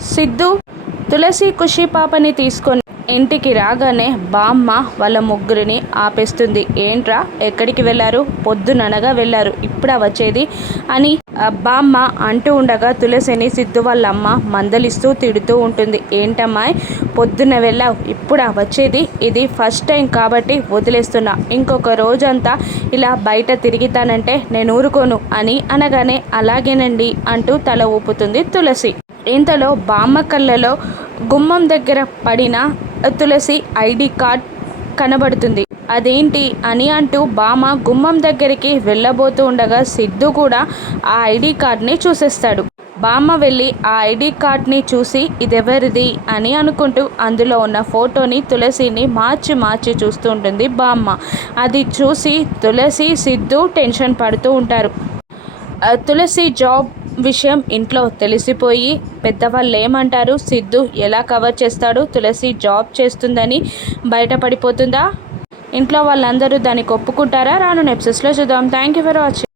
సిద్ధు తులసి ఖుషి పాపని తీసుకొని ఇంటికి రాగానే బామ్మ వాళ్ళ ముగ్గురిని ఆపేస్తుంది. ఏంట్రా ఎక్కడికి వెళ్ళారు? పొద్దుననగా వెళ్ళారు. ఇప్పుడా వచ్చేది? అని బామ్మ అంటూ ఉండగా తులసిని సిద్ధు వాళ్ళ అమ్మ మందలిస్తూ తిడుతూ ఉంటుంది. ఏంటమ్మాయి పొద్దున వెళ్ళావు? ఇప్పుడా వచ్చేది? ఇది ఫస్ట్ టైం కాబట్టి వదిలేస్తున్నా. ఇంకొక రోజంతా ఇలా బయట తిరిగితానంటే నేను ఊరుకోను అని అనగానే అలాగేనండి అంటూ తల ఊపుతుంది తులసి. ఇంతలో బామ్మ కళ్ళలో గుమ్మం దగ్గర పడిన తులసి ఐడి కార్డ్ కనబడుతుంది. అదేంటి అని అంటూ బామ్మ గుమ్మం దగ్గరికి వెళ్ళబోతూ ఉండగా సిద్ధు కూడా ఆ ఐడి కార్డ్ని చూసేస్తాడు. బామ్మ వెళ్ళి ఆ ఐడి కార్డ్ని చూసి ఇదెవరిది అని అనుకుంటూ అందులో ఉన్న ఫోటోని తులసిని మార్చి మార్చి చూస్తూ ఉంటుంది బామ్మ. అది చూసి తులసి సిద్ధు టెన్షన్ పడుతూ ఉంటారు. తులసి జాబ్ విషయం ఇంట్లో తెలిసిపోయి పెద్దవాళ్ళు ఏమంటారు సిద్ధు ఎలా కవర్ చేస్తాడు? తులసి జాబ్ చేస్తుందని బయటపడిపోతుందా? ఇంట్లో వాళ్ళందరూ దానికి ఒప్పుకుంటారా? రాను నెప్సెస్లో చూద్దాం. Thank you for watching